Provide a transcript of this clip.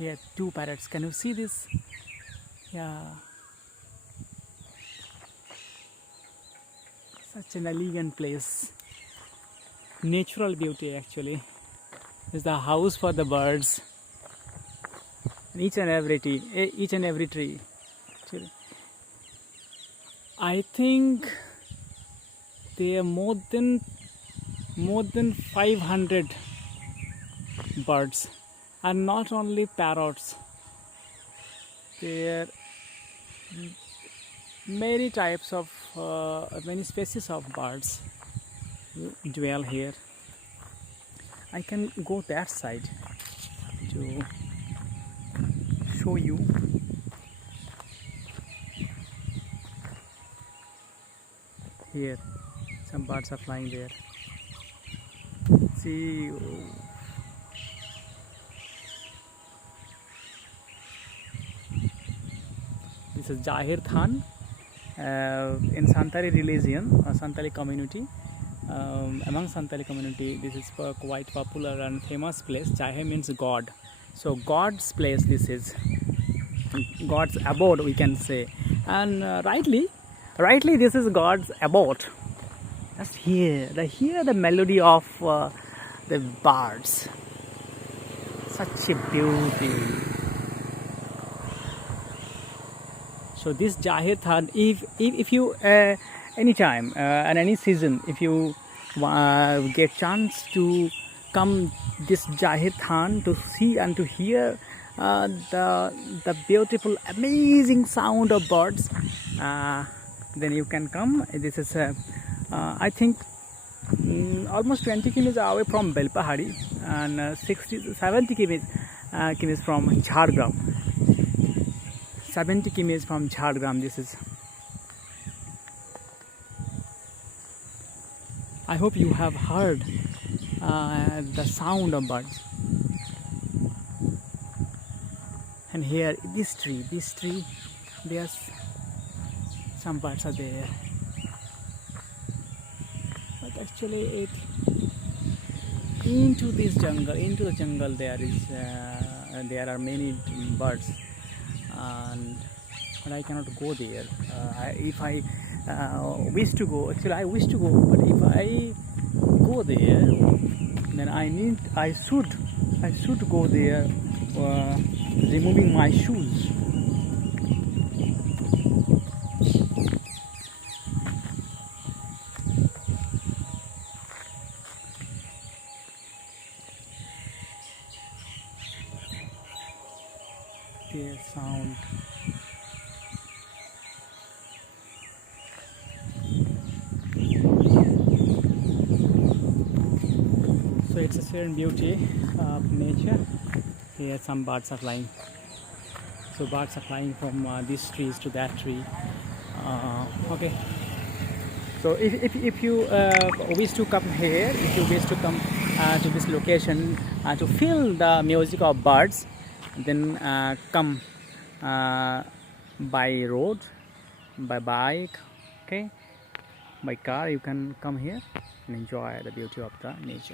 Here, two parrots. Can you see this? Yeah. Such an elegant place. Natural beauty actually. This is the house for the birds. Each and every tree. Actually, I think there are more than 500 birds, and not only parrots. There are many types of many species of birds dwell here. I can go that side to show you. Here some birds are flying there. See, this is Jhargram in Santali religion, Santali community. Among Santali community, this is quite popular and famous place. Jai means God, so God's place. This is God's abode, we can say, and rightly, this is God's abode. Just hear the melody of the birds. Such a beauty. So this Jhargram, if you anytime and any season, if you get chance to come this Jhargram to see and to hear the beautiful, amazing sound of birds, then you can come. This is I think almost 20 km away from Belpahari, and 70 km from Jhargram. 70 km from Jhargram. This is. I hope you have heard the sound of birds. And here, this tree, there's some birds are there. But actually, into the jungle, there are many birds. But I cannot go there. If I wish to go, actually I wish to go, but if I go there, then I should go there removing my shoes. Their sound. So it's a serene beauty of nature. Here some birds are flying. So birds are flying from these trees to that tree. Okay. So if you wish to come here, if you wish to come to this location to feel the music of birds, then come by road, by bike, okay, by car. You can come here and enjoy the beauty of the nature.